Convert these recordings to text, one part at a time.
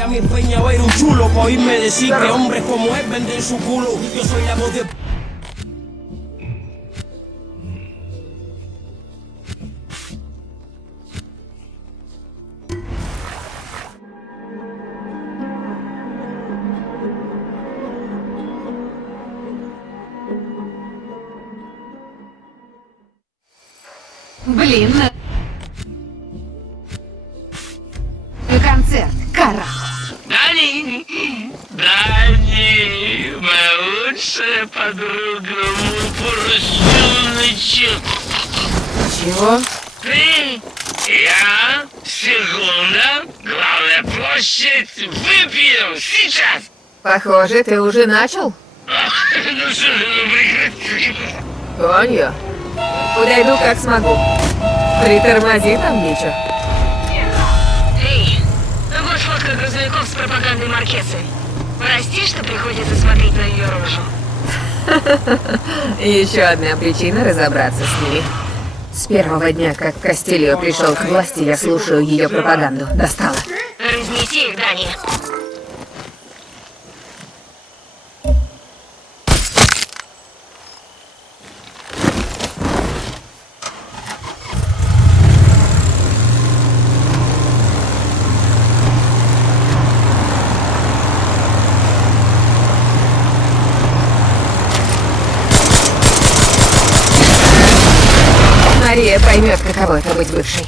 a mi peña va a ir un chulo para oírme decir que hombres como él venden su culo. Yo soy la voz de я, секунда, главная площадь, выпьем сейчас! Похоже, ты уже начал. Ах, ну что же, ну прекрати! Конью. Подойду как смогу. Притормози там, Мичо. Эй, вот фотка грузовиков с пропагандой Маркесы. Прости, что приходится смотреть на ее рожу. Еще одна причина разобраться с ними. С первого дня, как Кастильо пришел к власти, я слушаю ее пропаганду. Достала. Разнеси их, Дани. Мария поймет, каково это быть бывшей.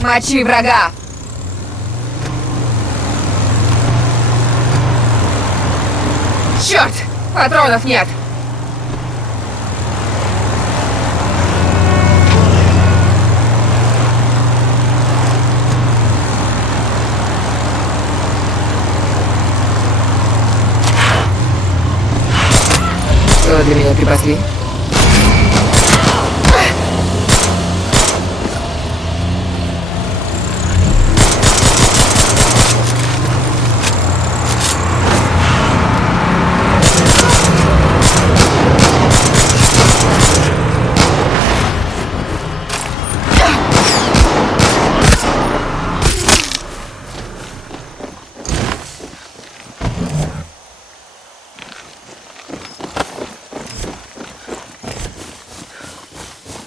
Мочи врага! Черт! Патронов нет! Что для меня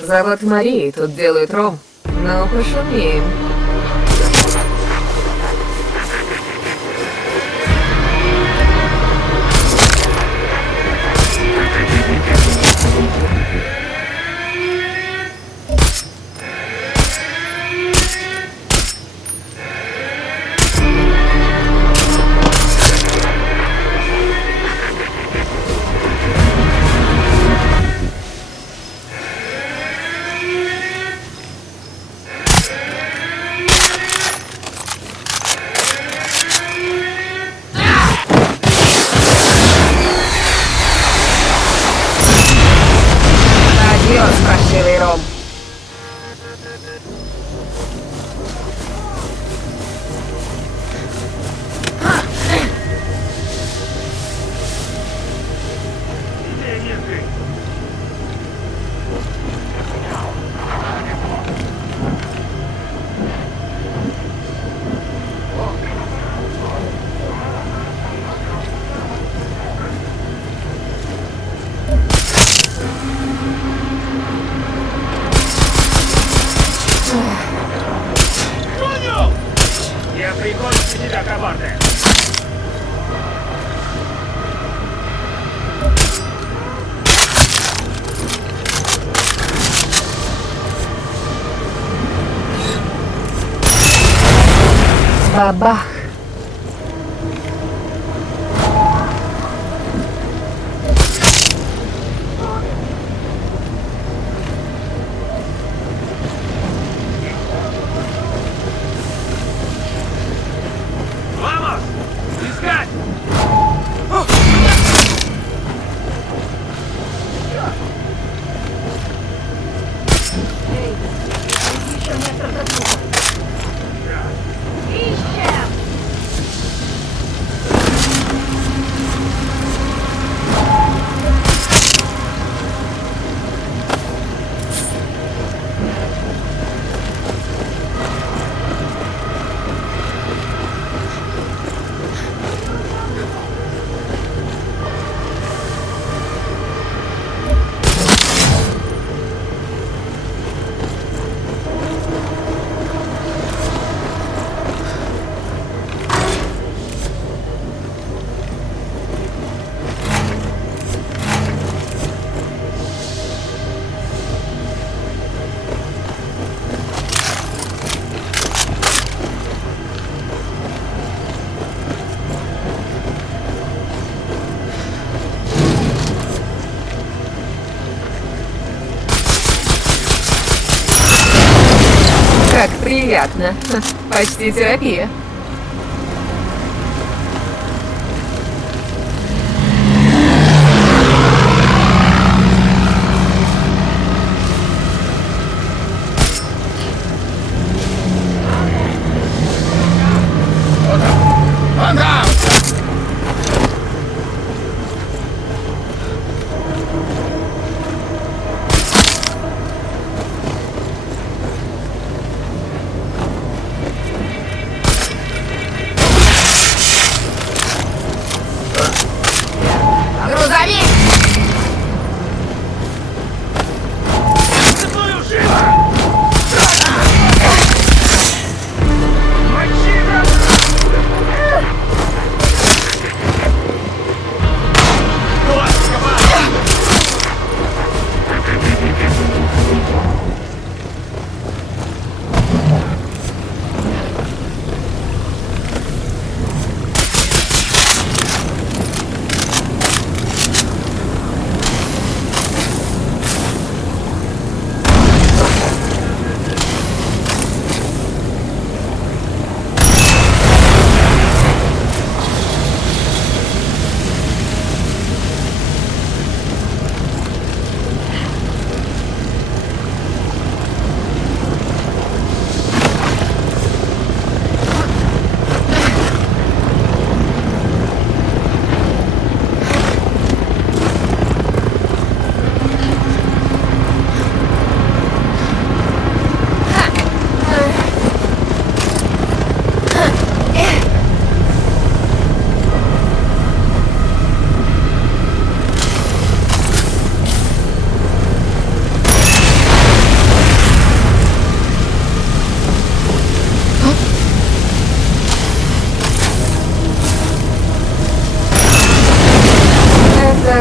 Завод Марии тут делают ром. Ну, пошумеем. Kaaba. Приятно. Ха, Почти терапия.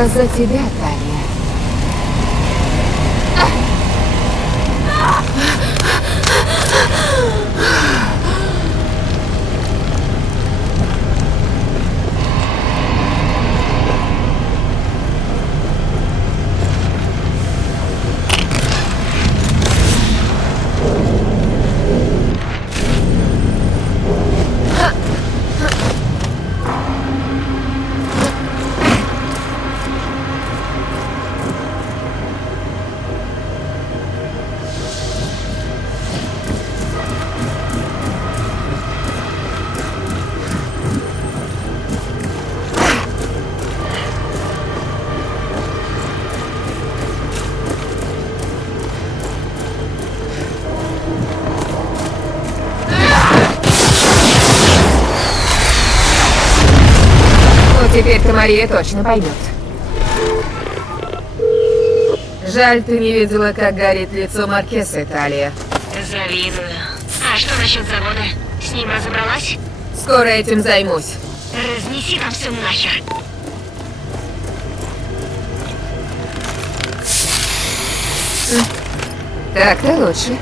За тебя, Таня. Мария точно поймет. Жаль, ты не видела, как горит лицо Маркеса Италия. Завидую. А что насчет завода? С ним разобралась? Скоро этим займусь. Разнеси там все нахер. Так-то лучше.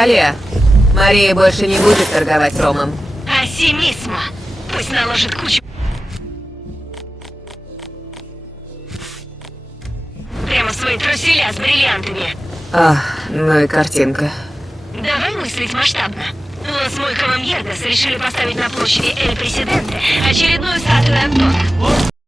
Алия, Мария больше не будет торговать ромом. Асимисма. Пусть наложит кучу... Прямо свои труселя с бриллиантами. Ах, ну и картинка. Давай мыслить масштабно. Лос Мойковым Ердес решили поставить на площади Эль Президенте очередную статую Антона.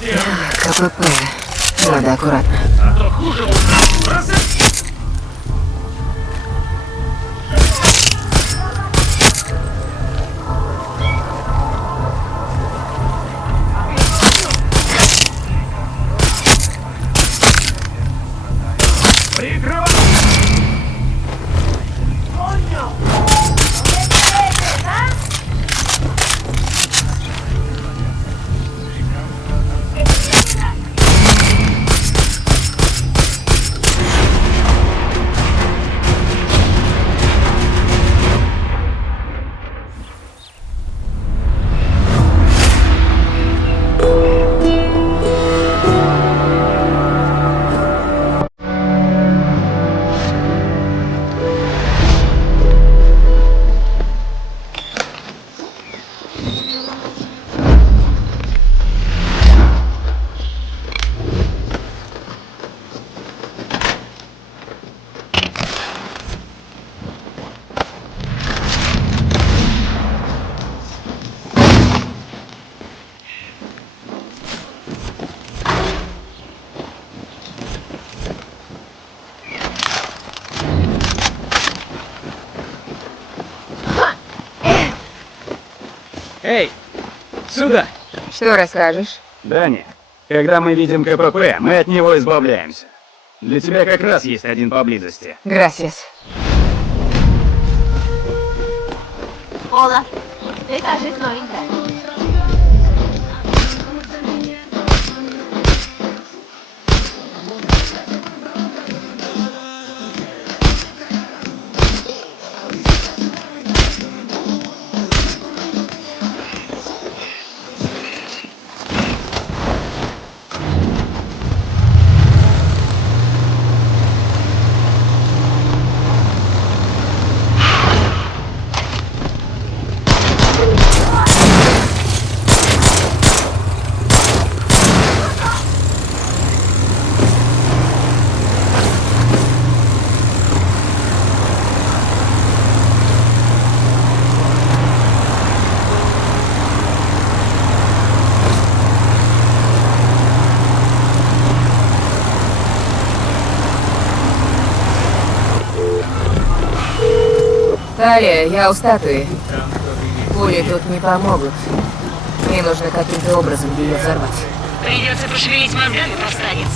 КПП. Надо аккуратно. А то хуже будет. Эй, сюда! Что расскажешь? Дани, когда мы видим КПП, мы от него избавляемся. Для тебя как раз есть один поблизости. Грасиас. Olaf, esta es новенькая. Я у статуи. Пули тут не помогут. Мне нужно каким-то образом ее взорвать. Придется пошевелить мозгами, повстанец.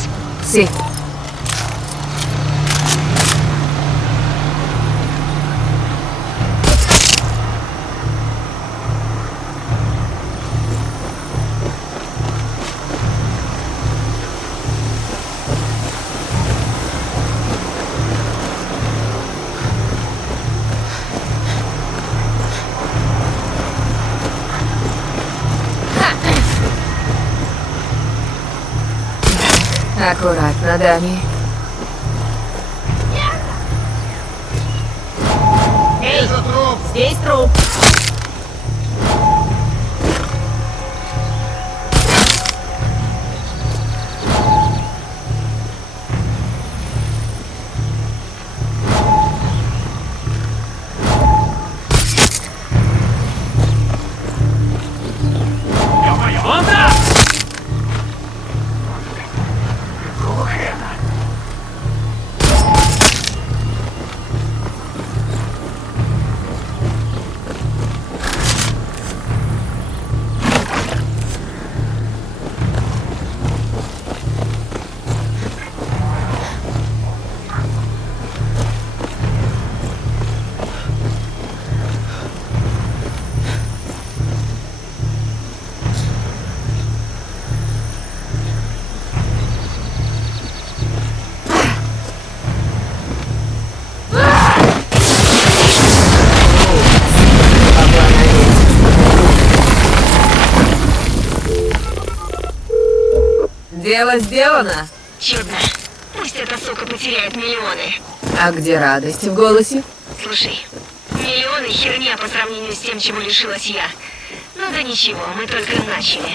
Си. Аккуратно, Дами. Здесь труп. Дело сделано. Чудно. Пусть эта сука потеряет миллионы. А где радость в голосе? Слушай, миллионы херня по сравнению с тем, чего лишилась я. Ну да ничего, мы только начали.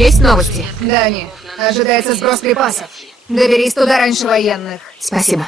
Есть новости? Да, не. Ожидается сброс припасов. Доберись туда раньше военных. Спасибо.